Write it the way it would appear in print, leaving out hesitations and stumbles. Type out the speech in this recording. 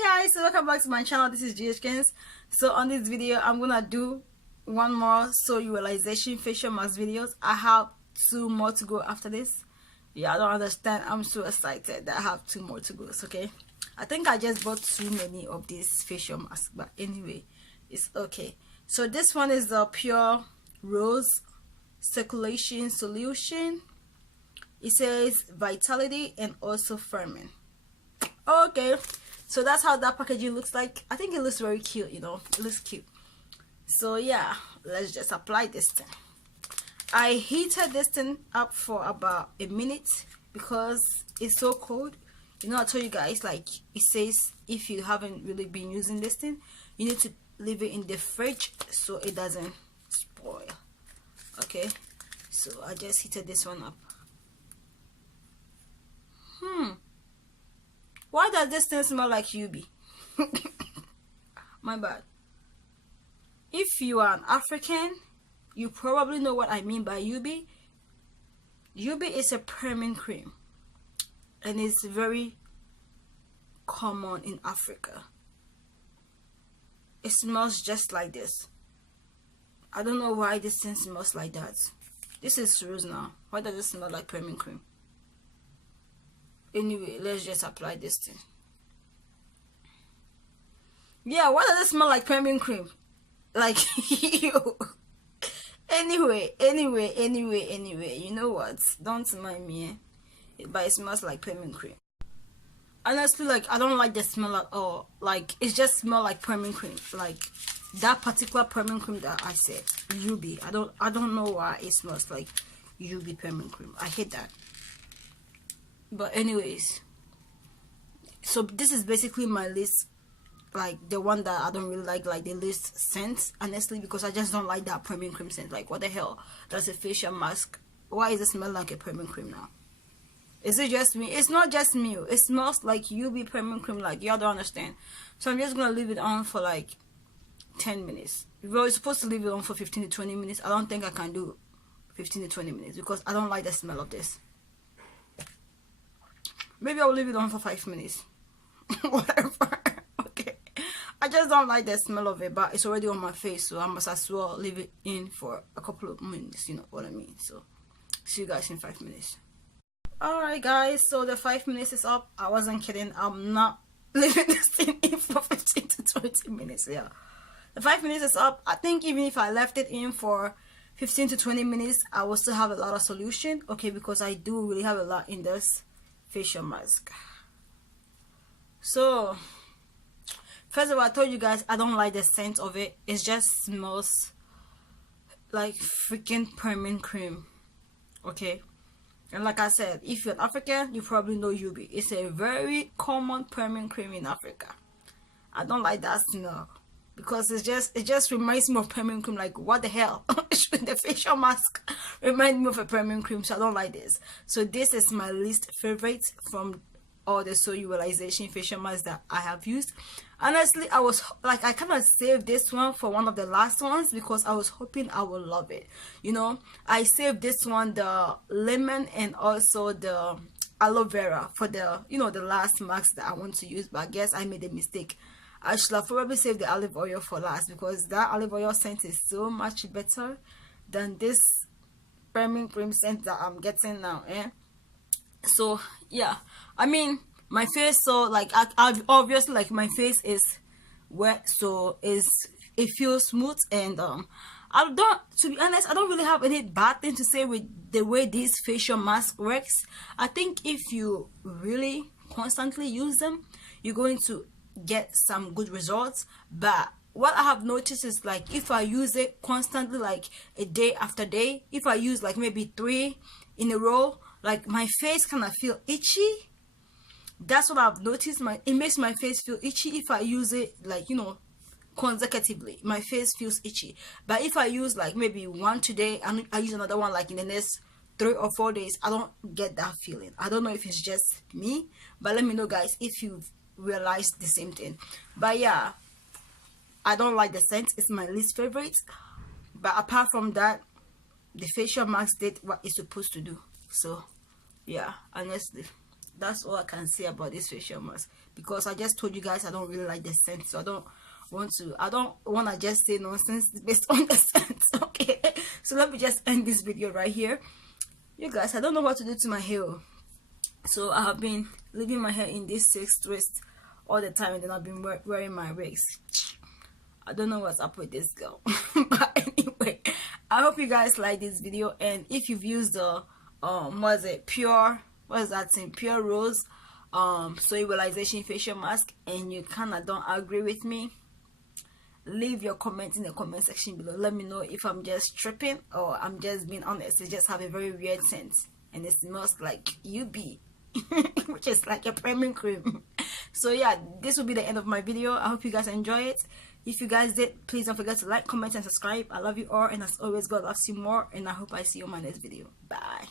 Hey guys, so welcome back to my channel. This is GHKins. So on this video I'm gonna do one more soul realization facial mask videos. I have 2 more to go after this. Yeah, I don't understand. I'm so excited that I have 2 more to go. It's okay. I think I just bought too many of these facial masks, but anyway, it's okay. So this one is the Pure Rose Circulation Solution. It says vitality and also firming. Okay, so that's how that packaging looks like. I think it looks very cute, you know, it looks cute. So yeah, let's just apply this thing. I heated this thing up for about a minute because it's so cold. You know, I told you guys, like it says, if you haven't really been using this thing, you need to leave it in the fridge so it doesn't spoil. Okay, so I just heated this one up. Why does this thing smell like UB? My bad. If you are an African, you probably know what I mean by UB. UB is a permanent cream and it's very common in Africa. It smells just like this. I don't know why this thing smells like that. This is rose now. Why does it smell like permanent cream? Anyway, let's just apply this thing. Yeah, why does it smell like permanent cream? Like you. Anyway, you know what? Don't mind me, but it smells like permanent cream. Honestly, like I don't like the smell at all. Like it just smells like permanent cream. Like that particular permanent cream that I said, UB. I don't know why it smells like UB permanent cream. I hate that. But anyways, so this is basically my list, like the one that I don't really like the least scent, honestly, because I just don't like that permanent cream scent. Like what the hell, that's a facial mask, why does it smell like a permanent cream now? Is it just me? It's not just me, it smells like UB permanent cream. Like y'all don't understand. So I'm just gonna leave it on for like 10 minutes. We're supposed to leave it on for 15 to 20 minutes. I don't think I can do 15 to 20 minutes because I don't like the smell of this. Maybe I'll leave it on for 5 minutes. Whatever. Okay. I just don't like the smell of it, but it's already on my face, so I must as well leave it in for a couple of minutes, you know what I mean? So, see you guys in 5 minutes. Alright guys, so the 5 minutes is up. I wasn't kidding. I'm not leaving this thing in for 15 to 20 minutes, yeah. The 5 minutes is up. I think even if I left it in for 15 to 20 minutes, I will still have a lot of solution, okay, because I do really have a lot in this facial mask. So first of all, I told you guys I don't like the scent of it. It just smells like freaking permanent cream, okay? And like I said, if you're an African, you probably know UB. It's a very common permanent cream in Africa. I don't like that smell because it just reminds me of permanent cream. Like what the hell? The facial mask reminds me of a permanent cream, so I don't like this. So this is my least favorite from all the soul realization facial masks that I have used. Honestly, I was like, I kind of saved this one for one of the last ones because I was hoping I would love it, you know. I saved this one, the lemon and also the aloe vera, for the, you know, the last mask that I want to use, but I guess I made a mistake. I should have probably saved the olive oil for last because that olive oil scent is so much better than this permanent cream scent that I'm getting now, eh? So yeah, I mean my face, so like I obviously, like my face is wet, so it feels smooth, and I don't, to be honest, I don't really have any bad thing to say with the way this facial mask works. I think if you really constantly use them, you're going to get some good results. But what I have noticed is, like, if I use it constantly, like a day after day, if I use like maybe 3 in a row, like my face kind of feel itchy. That's what I've noticed. It makes my face feel itchy if I use it, like, you know, consecutively. My face feels itchy. But if I use like maybe one today and I use another one like in the next 3 or 4 days, I don't get that feeling. I don't know if it's just me, but let me know guys if you've realized the same thing. But yeah, I don't like the scent. It's my least favorite. But apart from that, the facial mask did what it's supposed to do. So yeah, honestly, that's all I can say about this facial mask. because I just told you guys I don't really like the scent, so I don't want to just say nonsense based on the scent. Okay, so let me just end this video right here. You guys, I don't know what to do to my hair, so I have been leaving my hair in this 6 twist all the time, and then I've been wearing my wigs. I don't know what's up with this girl. But anyway, I hope you guys like this video, and if you've used the pure rose soy realization facial mask and you kind of don't agree with me, leave your comment in the comment section below. Let me know if I'm just tripping or I'm just being honest. It just have a very weird scent and it smells like UB which is like a premium cream. So yeah, this will be the end of my video. I hope you guys enjoy it. If you guys did, please don't forget to like, comment and subscribe. I love you all, and as always, God loves you more, and I hope I see you in my next video. Bye.